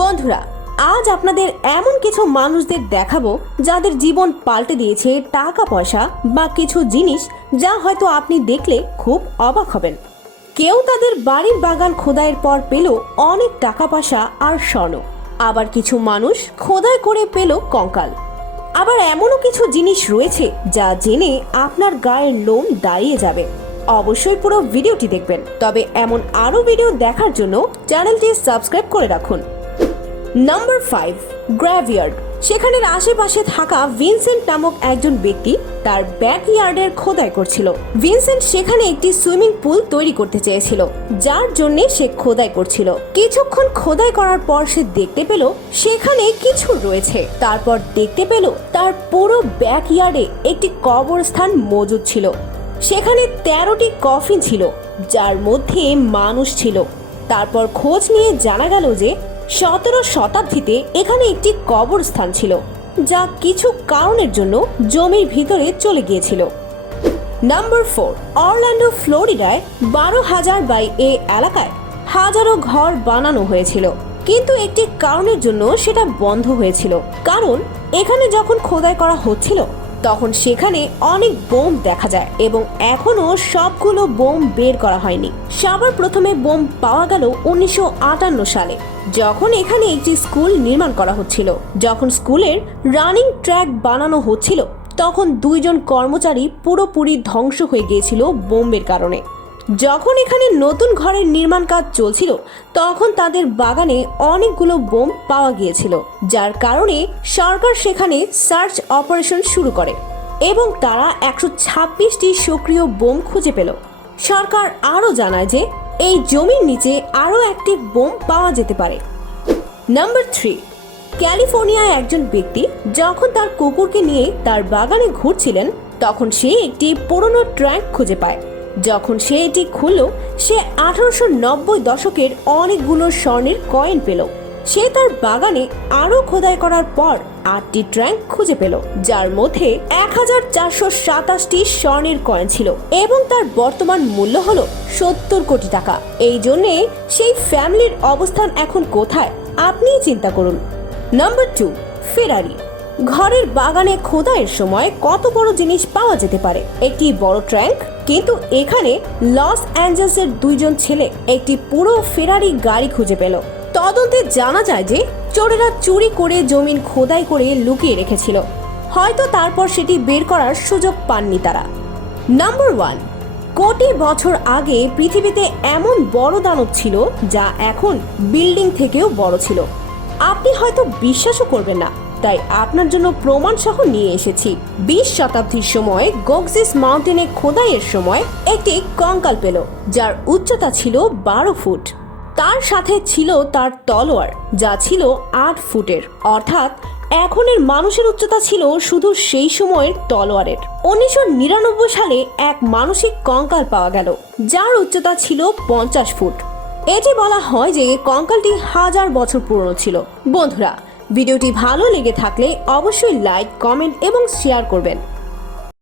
বন্ধুরা, আজ আপনাদের এমন কিছু মানুষদের দেখাবো যাদের জীবন পাল্টে দিয়েছে টাকা, পয়সা বা কিছু জিনিস যা হয়তো আপনি দেখলে খুব অবাক হবেন। কেউ তাদের বাড়ির বাগান খোদাইয়ের পর পেল অনেক টাকা, পয়সা আর স্বর্ণ। আবার কিছু মানুষ খোদাই করে পেল কঙ্কাল। আবার এমনও কিছু জিনিস রয়েছে যা জেনে আপনার গায়ের লোম দাঁড়িয়ে যাবে। অবশ্যই পুরো ভিডিওটি দেখবেন। তবে এমন আরও ভিডিও দেখার জন্য চ্যানেলটি সাবস্ক্রাইব করে রাখুন। নাম্বার ফাইভ গ্র্যাভিয়ার্ড সেখানের আশেপাশে থাকা ভিনসেন্ট নামক একজন ব্যক্তি তার ব্যাকইয়ার্ডের খোদাই করছিল। ভিনসেন্ট সেখানে একটি সুইমিং পুল তৈরি করতে চেয়েছিল, যার জন্য সে খোদাই করছিল। কিছুক্ষণ খোদাই করার পর সে দেখতে পেল, সেখানে কিছু রয়েছে। তারপর দেখতে পেল, তার পুরো ব্যাকইয়ার্ডে একটি কবরস্থান মজুদ ছিল। সেখানে তেরোটি কফিন ছিল, যার মধ্যে মানুষ ছিল। তারপর খোঁজ নিয়ে জানা গেল যে সতেরো শতাব্দীতে এখানে একটি কবরস্থান ছিল, যা কিছু কারণের জন্য জমির ভিতরে চলে গিয়েছিল। নাম্বার ফোর অরল্যান্ডো ফ্লোরিডায় বারো হাজার বাই এ এলাকায় হাজারো ঘর বানানো হয়েছিল। কিন্তু একটি কারণের জন্য সেটা বন্ধ হয়েছিল। কারণ এখানে যখন খোদাই করা হচ্ছিল তখন সেখানে অনেক বোম দেখা যায় এবং এখনও সবগুলো বোম বের করা হয়নি। সবার প্রথমে বোম পাওয়া গেল উনিশশো আটান্ন সালে, যখন এখানে একটি স্কুল নির্মাণ করা হচ্ছিল। যখন স্কুলের রানিং ট্র্যাক বানানো হচ্ছিল, তখন দুইজন কর্মচারী পুরোপুরি ধ্বংস হয়ে গিয়েছিল বোম্বের কারণে। যখন এখানে নতুন ঘরের নির্মাণ কাজ চলছিল, তখন তাদের বাগানে অনেকগুলো বোম পাওয়া গিয়েছিল, যার কারণে সরকার সেখানে সার্চ অপারেশন শুরু করে এবং তারা একশো ছাব্বিশটি সক্রিয় বোম খুঁজে পেল। সরকার আরও জানায় যে, এই জমির নিচে আরও একটি বোম পাওয়া যেতে পারে। নাম্বার থ্রি, ক্যালিফোর্নিয়ায় একজন ব্যক্তি যখন তার কুকুরকে নিয়ে তার বাগানে ঘুরছিলেন, তখন সে একটি পুরনো ট্র্যাঙ্ক খুঁজে পায়। যখন সে এটি খুলল, সে আঠারোশো নব্বই দশকের অনেকগুলো স্বর্ণের কয়েন পেল। সে তার বাগানে আরও খোদাই করার পর আটটি ট্র্যাঙ্ক খুঁজে পেল, যার মধ্যে এক হাজার চারশো সাতাশটি স্বর্ণের কয়েন ছিল এবং তার বর্তমান মূল্য হল সত্তর কোটি টাকা। এই জন্যে সেই ফ্যামিলির অবস্থান এখন কোথায়, আপনিই চিন্তা করুন। Number two, Ferrari. ঘরের বাগানে খোদাইয়ের সময় কত বড় জিনিস পাওয়া যেতে পারে? একটি বড় ট্র্যাঙ্ক কিন্তু এখানে লস অ্যাঞ্জেলসের দুইজন ছেলে একটি পুরো ফেরারি গাড়ি খুঁজে পেল। তদন্তে জানা যায় যে চোরেরা চুরি করে জমিন খোদাই করে লুকিয়ে রেখেছিল। হয়তো তারপর সেটি বের করার সুযোগ পাননি তারা। নাম্বার ওয়ান কোটি বছর আগে পৃথিবীতে এমন বড় দানব ছিল যা এখন বিল্ডিং থেকেও বড় ছিল। আপনি হয়তো বিশ্বাসও করবেন না। তাই আপনার জন্য প্রমাণ সহ নিয়ে এসেছি। বিশ শতাব্দীর সময় গক্সিস মাউন্টেনে খোদাইয়ের সময় একটি কঙ্কাল পেল, যার উচ্চতা ছিল বারো ফুট। তার সাথে ছিল তার তলোয়ার, যা ছিল আট ফুটের। অর্থাৎ এখনের মানুষের উচ্চতা ছিল শুধু সেই সময়ের তলোয়ারের। উনিশশো নিরানব্বই সালে এক মানসিক কঙ্কাল পাওয়া গেল, যার উচ্চতা ছিল পঞ্চাশ ফুট। এটি বলা হয় যে কঙ্কালটি হাজার বছর পুরনো ছিল। বন্ধুরা ভিডিওটি ভালো লেগে থাকলে অবশ্যই লাইক কমেন্ট এবং শেয়ার করবেন।